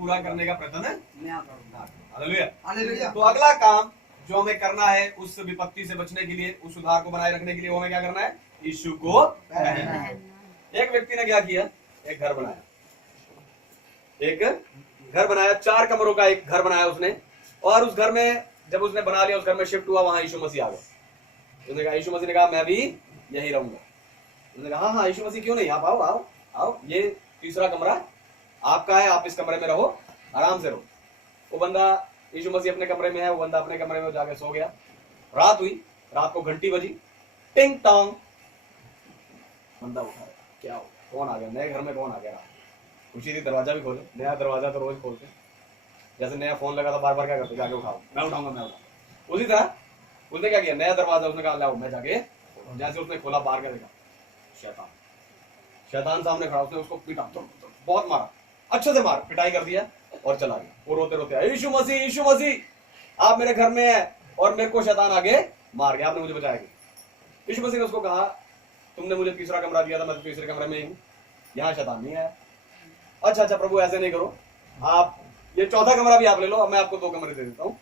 पूरा करने का प्रयत्न ना करो। हालेलुया। हालेलुया। तो अगला काम जो हमें करना है उस विपत्ति से बचने के लिए, उस सुधार को बनाए रखने के लिए, वो हमें क्या करना है? यीशु को पहनना है। एक व्यक्ति ने क्या किया? एक घर बनाया, एक घर बनाया, 4 कमरों का एक घर बनाया उसने। और उस घर में जब उसने बना लिया, उस घर में शिफ्ट हुआ, वहां यीशु मसीह आ गया। उसने कहा, यीशु मसीह ने कहा मैं भी यही रहूंगा। उसने कहा हाँ यीशु मसीह क्यों नहीं, आप आओ आओ आओ, ये तीसरा कमरा आपका है, आप इस कमरे में रहो, आराम से रहो। वो बंदा, यीशु मसीह अपने कमरे में है, वो बंदा अपने कमरे में जाके सो गया। रात हुई, रात को घंटी बजी, टिंग टोंग। बंदा उठा, क्या हो, कौन आ गया? नए घर में कौन आ गया? खुशी थी, दरवाजा भी खोले। नया दरवाजा तो रोज खोलते, जैसे नया फोन लगा था बार बार क्या करते, जाके उठाओ, मैं उठाऊंगा मैं उठाऊंगा। उसी तरह उसने क्या किया, नया दरवाजा उसने कहा लाओ मैं जाके, जैसे उसने खोला, बाहर का देखा शैतान, शैतान सामने खड़ा। उसने उसको पीटा, बहुत मारा, अच्छे से मार, पिटाई कर दिया और चला गया। वो रोते रोते आया, यीशु मसीह, यीशु मसीह आप मेरे घर में है और मेरे को शैतान आगे मार गया, आपने मुझे बचाया। यीशु मसीह ने उसको कहा, तुमने मुझे तीसरा कमरा दिया था, मैं तो तीसरे कमरे में ही हूं, यहाँ शैतान नहीं आया। अच्छा अच्छा प्रभु ऐसे नहीं करो, आप ये चौथा कमरा भी आप ले लो, अब मैं आपको 2 कमरे दे देता हूँ।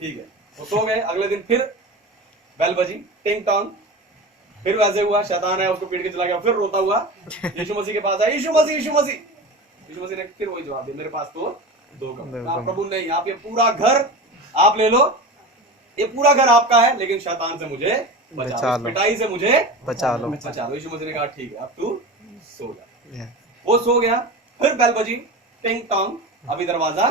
ठीक है, वो सो गए। अगले दिन फिर बेल बजी, टिंग टोंग, फिर वैसे हुआ, शैतान है, उसको पीट के चला गया। फिर रोता हुआ यीशु मसीह के पास आया, यीशु मसीह, यीशु मसीह। यीशु मसीह ने फिर वही जवाब दिया, मेरे पास तो 2 कमरे। प्रभु नहीं, आप ये पूरा घर आप ले लो, ये पूरा घर आपका है, लेकिन शैतान से मुझे बचा लो, पिटाई से मुझे बचा लो, बचा लो। यीशु मसीह ने कहा ठीक है, अब तू सो जा। वो सो गया। फिर बेल बजी, टिंग टोंग, अभी दरवाजा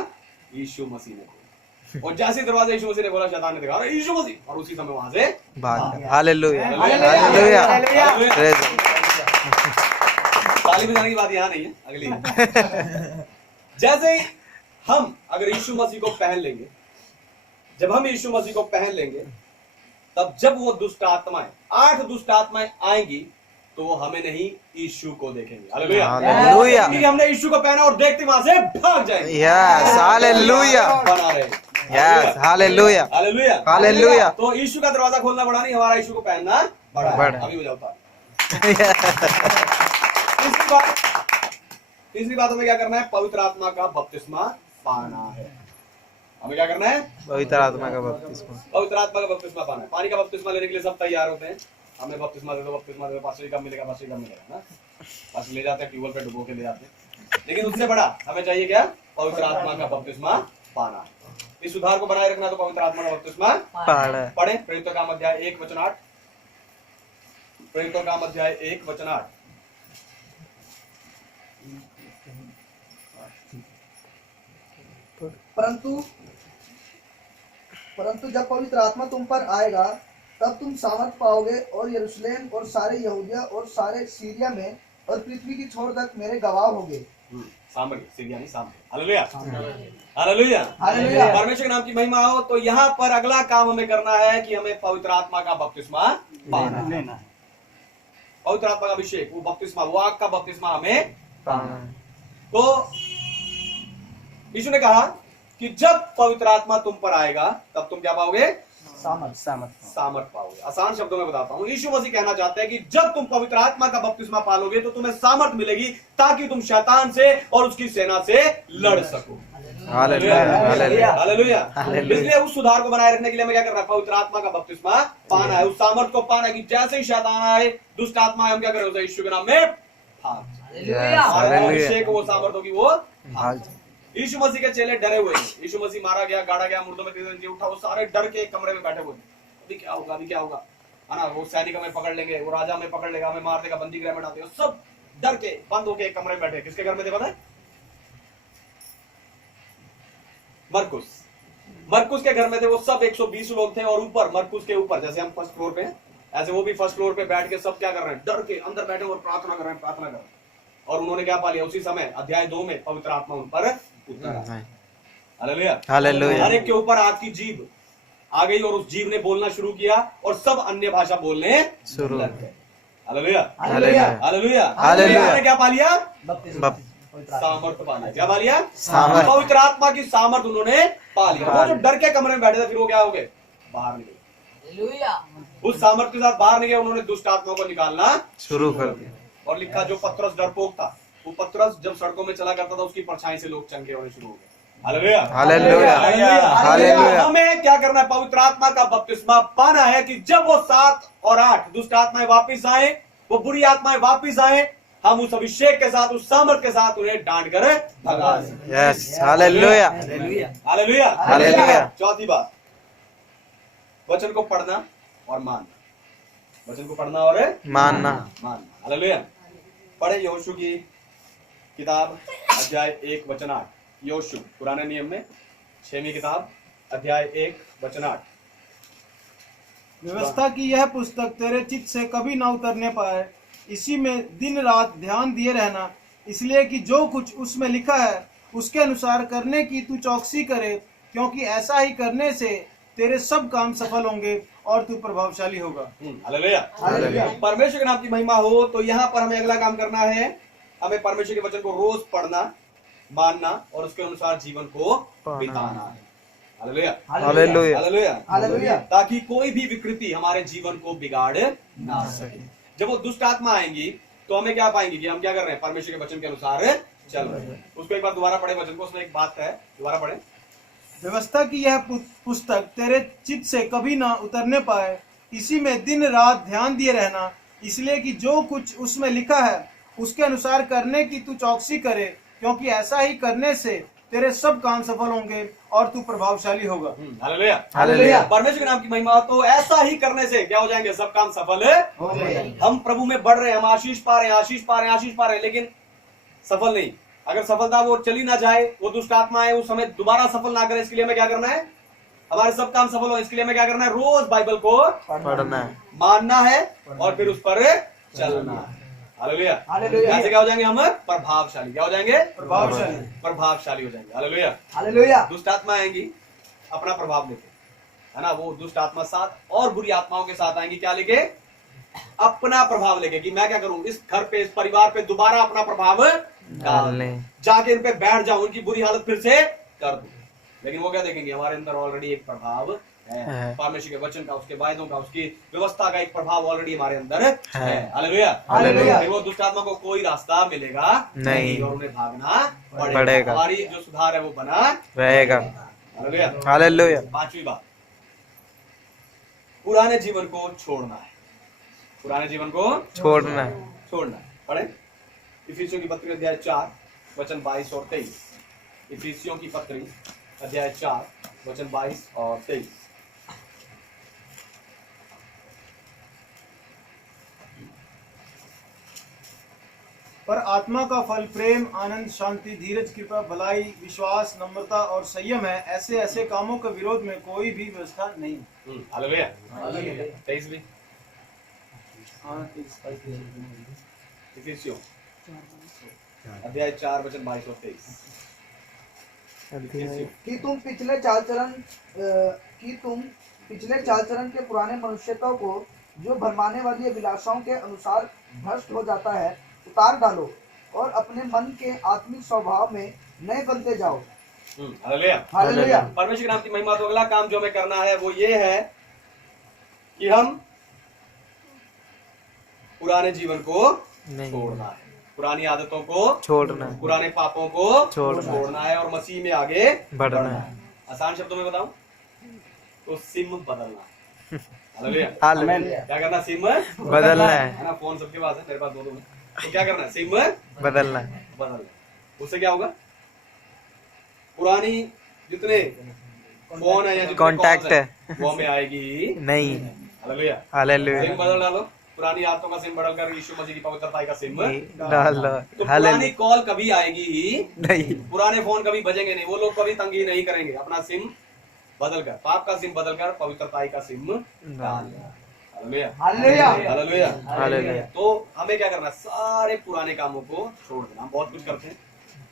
यीशु मसीह ने खोला। और जैसे दरवाजा यीशु मसीह ने खोला, शैतान ने देखा, अरे यीशु मसीह, और उसी समय वहां से भाग गया। Hallelujah, hallelujah, hallelujah. ताली बजाने की बात यहाँ नहीं है, अगली है। जैसे ही हम अगर यीशु मसीह को पहन लेंगे, जब हम यीशु मसीह को पहन लेंगे, तब जब वो दुष्ट आत्माएं, 8 दुष्ट आत्माएं आएंगी, तो वो हमें नहीं यीशु को देखेंगे। Hallelujah, hallelujah. क्योंकि हमने यीशु को पहना और देखते वहां से भाग जाएंगे। यस, हालेलुया, बना रहे। Yes, hallelujah, hallelujah, hallelujah. तो यीशु का दरवाजा खोलना बड़ा नहीं, हमारा यीशु को पहनना बड़ा है। अभी हो जाता है। तीसरी बात हमें क्या करना है? पवित्र आत्मा का बपतिस्मा पाना है। हमें क्या करना है? पवित्र आत्मा का बपतिस्मा, पवित्र आत्मा का बपतिस्मा पाना है। पानी का बपतिस्मा लेने के लिए सब तैयार होते हैं, हमें बपतिस्मा दे दो, बपतिस्मा दे दो, पास्टर जी कब मिलेगा, पास्टर जी कब मिलेगा ना, बस ले जाते हैं, ट्यूबवेल पे डुबो के ले जाते हैं। लेकिन उससे बड़ा हमें चाहिए क्या? पवित्र आत्मा का बपतिस्मा पाना। इस सुधार को बनाए रखना तो पवित्र आत्मा का बपतिस्मा पढ़े। प्रेरितों का अध्याय 1 वचन 8, प्रेरितों का अध्याय 1 वचन 8। परंतु जब पवित्र आत्मा तुम पर आएगा, तब तुम सामर्थ पाओगे और यरूशलेम और सारे यहूदिया और सारे सीरिया में और पृथ्वी की छोर तक मेरे गवाह होगे। सामरी, सीरिया नहीं, सामरी। Hallelujah, hallelujah, hallelujah. परमेश्वर के नाम की महिमा हो। तो यहाँ पर अगला काम हमें करना है कि हमें पवित्र आत्मा का बपतिस्मा पाना लेना है। पवित्र आत्मा का अभिषेक, वो बपतिस्मा, वो आग का बपतिस्मा हमें पाना है। तो यीशु ने कहा कि जब पवित्र आत्मा तुम पर आएगा, तब तुम क्या पाओगे? सामर्थ पाओगे। आसान शब्दों में बताता हूं, यीशु मसीह कहना चाहते हैं कि जब तुम पवित्र आत्मा का बपतिस्मा पालोगे, तो तुम्हें सामर्थ मिलेगी, ताकि तुम शैतान से और उसकी सेना से लड़ सको। Hallelujah, hallelujah, hallelujah. इसलिए उस सुधार को बनाए रखने के लिए हमें क्या करना है? पवित्र आत्मा का बपतिस्मा पाना है, उस सामर्थ को पाना है कि जैसे ही शैतान आए, दुष्ट आत्मा हम क्या करें? उसे यीशु के नाम में भाग जाए। अभिषेक वो सामर्थ होगी, वो भाग जाए। यीशु मसीह के चेले डरे हुए हैं। यीशु मसीह मारा गया, गाड़ा गया, मुर्दों में तीसरे दिन जी उठा, वो सारे डर के एक कमरे में बैठे हुए। अभी क्या होगा, अभी क्या होगा, है ना? वो सैनिक हमें पकड़ लेंगे, वो राजा हमें पकड़ लेगा, हमें मार देगा, बंदी गृह में डालेगा। सब डर के बंद होके एक कमरे में बैठे। किसके घर में थे पता है? मरकुस के घर में थे। वो सब 120 लोग थे, और ऊपर मरकुस के ऊपर, जैसे हम फर्स्ट फ्लोर पे, ऐसे वो भी फर्स्ट फ्लोर पे बैठ के सब क्या कर रहे हैं? डर के अंदर बैठे और प्रार्थना कर रहे हैं, प्रार्थना कर रहे हैं। और उन्होंने क्या पा लिया? उसी समय अध्याय 2 में पवित्र आत्मा उन पर उतर। Hallelujah, hallelujah. हर एक के ऊपर आग की जीभ आ गई, और उस जीभ ने बोलना शुरू किया, और सब अन्य भाषा बोलने शुरू लग गए। Hallelujah, hallelujah, hallelujah, hallelujah. क्या पा लिया? सामर्थ पा लिया। क्या पा लिया? सामर्थ। पवित्र आत्मा की सामर्थ उन्होंने पा लिया। वो जो डर के कमरे में बैठे थे, फिर वो क्या हो गए? बाहर निकले। उस सामर्थ के साथ बाहर निकले, उन्होंने दुष्ट आत्मा को निकालना शुरू कर दिया। और लिखा, जो पतरस डरपोक था, वो पतरस जब सड़कों में चला करता था उसकी परछाई से लोग चंगे होने शुरू हो गए। Hallelujah, hallelujah, hallelujah. हमें क्या करना है? पवित्र आत्मा का बपतिस्मा पाना है कि जब वो 7 और 8 दुष्ट आत्माएं वापिस आए, वो बुरी आत्माएं वापिस आए, हम उस अभिषेक के साथ, उस सामर्थ के साथ उन्हें डांट कर भगा सकें। Yes, hallelujah, hallelujah, hallelujah. चौथी बात, वचन को पढ़ना और मानना। वचन को पढ़ना और मानना। हालेलुया। पढ़े यहोशू की किताब अध्याय 1 वचन 8। यहोशू पुराने नियम में 6वीं किताब अध्याय 1 वचन 8। व्यवस्था की यह पुस्तक तेरे चित्त से कभी ना उतरने पाए, इसी में दिन रात ध्यान दिए रहना, इसलिए कि जो कुछ उसमें लिखा है उसके अनुसार करने की तू चौकसी करे, क्योंकि ऐसा ही करने से तेरे सब काम सफल होंगे और तू प्रभावशाली होगा। Hallelujah, hallelujah. परमेश्वर के नाम की महिमा हो। तो यहाँ पर हमें अगला काम करना है, हमें परमेश्वर के वचन को रोज पढ़ना, मानना और उसके अनुसार जीवन को बिताना है। Hallelujah, hallelujah, hallelujah, hallelujah. ताकि कोई भी विकृति हमारे जीवन को बिगाड़ ना सके। जब वो दुष्ट आत्मा आएंगी तो हमें क्या पाएंगे कि हम क्या कर रहे हैं? परमेश्वर के वचन के अनुसार चल रहे हैं। उसको एक बार दोबारा पढ़े वचन को, उसमें एक बात है, दोबारा पढ़े। व्यवस्था की यह पुस्तक तेरे चित्त से कभी ना उतरने पाए, इसी में दिन रात ध्यान दिए रहना, इसलिए कि जो कुछ उसमें लिखा है उसके अनुसार करने की तू चौकसी करे, क्योंकि ऐसा ही करने से तेरे सब काम सफल होंगे और तू प्रभावशाली होगा। Hallelujah, hallelujah. परमेश्वर के नाम की महिमा। तो ऐसा ही करने से क्या हो जाएंगे? सब काम सफल हो जाएंगे। हम प्रभु में बढ़ रहे हैं, हम आशीष पा रहे हैं, आशीष पा रहे हैं, आशीष पा रहे हैं, लेकिन सफल नहीं। अगर सफलता वो चली ना जाए, वो दुष्ट आत्मा है, उस समय दोबारा सफल ना करे, इसके लिए हमें क्या करना है? हमारे सब काम सफल हो, इसके लिए हमें क्या करना है? रोज बाइबल को पढ़ना है, मानना है और फिर उस पर चलना है। Hallelujah, hallelujah. यहाँ से क्या हो जाएंगे? हम प्रभावशाली। क्या हो जाएंगे? प्रभावशाली। प्रभावशाली हो जाएंगे। हालेलुया। हालेलुया। दुष्ट आत्मा आएंगी अपना प्रभाव लेके, है ना? वो दुष्ट आत्मा साथ और बुरी आत्माओं के साथ आएंगी, क्या लेके? अपना प्रभाव लेके, कि मैं क्या करूं? इस घर पे, इस परिवार पे दोबारा अपना प्रभाव डालने। जाके इन पे बैठ जाऊं, उनकी बुरी हालत फिर से कर दूं। लेकिन वो क्या देखेंगे? हमारे अंदर ऑलरेडी एक प्रभाव है, परमेश्वर के वचन का, उसके वायदों का, उसकी व्यवस्था का एक प्रभाव ऑलरेडी हमारे अंदर है। Hallelujah, hallelujah. वो दुष्ट आत्मा को कोई रास्ता मिलेगा नहीं और उन्हें भागना पड़ेगा। हमारी जो सुधार है वो बना रहेगा। हालेलुया। हालेलुया। 5वीं बात, पुराने जीवन को छोड़ना है। पुराने जीवन को छोड़ना है। छोड़ना है। पढ़े इफिसियों की पत्री अध्याय 4 वचन 22 और 23। इफिसियों की पत्री अध्याय 4 वचन 22 और 23। पर आत्मा का फल प्रेम, आनंद, शांति, धीरज, कृपा, भलाई, विश्वास, नम्रता और संयम है। ऐसे ऐसे कामों के विरोध में कोई भी व्यवस्था नहीं। हालेलुया। 23 इफिसियों अध्याय 4 वचन 22 और 23। कि तुम पिछले चाल चलन के पुराने मनुष्यत्व को, जो भरमाने वाली अभिलाषाओं के अनुसार भ्रष्ट हो जाता है, उतार डालो और अपने मन के आत्मिक स्वभाव में नए बनते जाओ। हालेलुया। हालेलुया। परमेश्वर के नाम की महिमा। तो अगला काम जो हमें करना है वो ये है कि हम पुराने जीवन को नहीं। छोड़ना है, पुरानी आदतों को छोड़ना है, पुराने पापों को छोड़ना है और मसीह में आगे बढ़ना है। आसान शब्दों में बताऊं तो सिम बदलना है। हालेलुया। हालेलुया। क्या करना? सिम बदलना है। है ना? फोन सबके पास है, मेरे पास दो है। तो क्या करना है? सिम बदलना है। बदलना। उससे क्या होगा? पुरानी जितने फोन है या जितने कॉन्टैक्ट calls हैं, है वो हमें आएगी नहीं। हालेलुया। हालेलुया। सिम बदल डालो, पुरानी आदतों का सिम बदलकर यीशु मसीह की पवित्रता का सिम डालो। तो पुरानी हालेलुया। कॉल कभी आएगी ही नहीं। पुराने फोन कभी बजेंगे नहीं, वो लोग कभी तंगी नहीं करेंगे। अपना सिम बदलकर, पाप का सिम बदलकर पवित्रता का सिम डालना। हालेलुया। हालेलुया। हालेलुया। हालेलुया। तो हमें क्या करना? सारे पुराने कामों को छोड़ देना। हम बहुत कुछ करते हैं,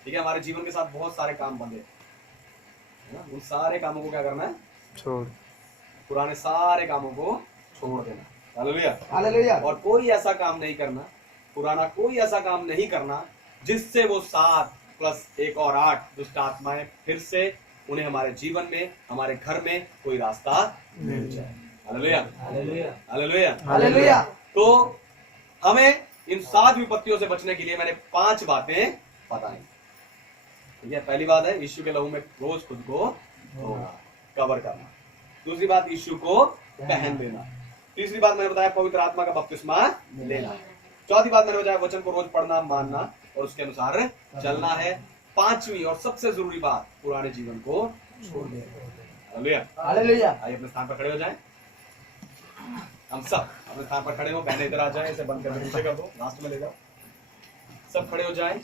ठीक है? हमारे जीवन के साथ बहुत सारे काम बंधे हैं ना? उन सारे कामों को क्या करना है? छोड़। पुराने सारे कामों को छोड़ देना। हालेलुया। हालेलुया। और कोई ऐसा काम नहीं करना, पुराना कोई ऐसा काम नहीं करना जिससे वो 7 प्लस 1 और 8 दुष्ट आत्माएं फिर से उन्हें हमारे जीवन में, हमारे घर में कोई रास्ता मिल जाए। हालेलुया। हालेलुया। हालेलुया। तो हमें इन 7 विपत्तियों से बचने के लिए मैंने 5 बातें बताई। ठीक है, पहली बात है यीशु के लहू में रोज खुद को धोना, कवर करना। दूसरी बात यीशु को पहन लेना। तीसरी बात मैंने बताया पवित्र आत्मा का बपतिस्मा लेना। चौथी बात मैंने बताया वचन को रोज पढ़ना, मानना और उसके अनुसार चलना है। पांचवी और सबसे जरूरी बात, पुराने जीवन को छोड़ देना। हालेलुया। हालेलुया। आइए अपने स्थान पर खड़े हो जाएं। हम सब अपने स्थान पर खड़े हो, बहने इधर आ जाएं, इसे बंद करके पीछे कर दो, लास्ट में ले जाओ। सब खड़े हो जाएं।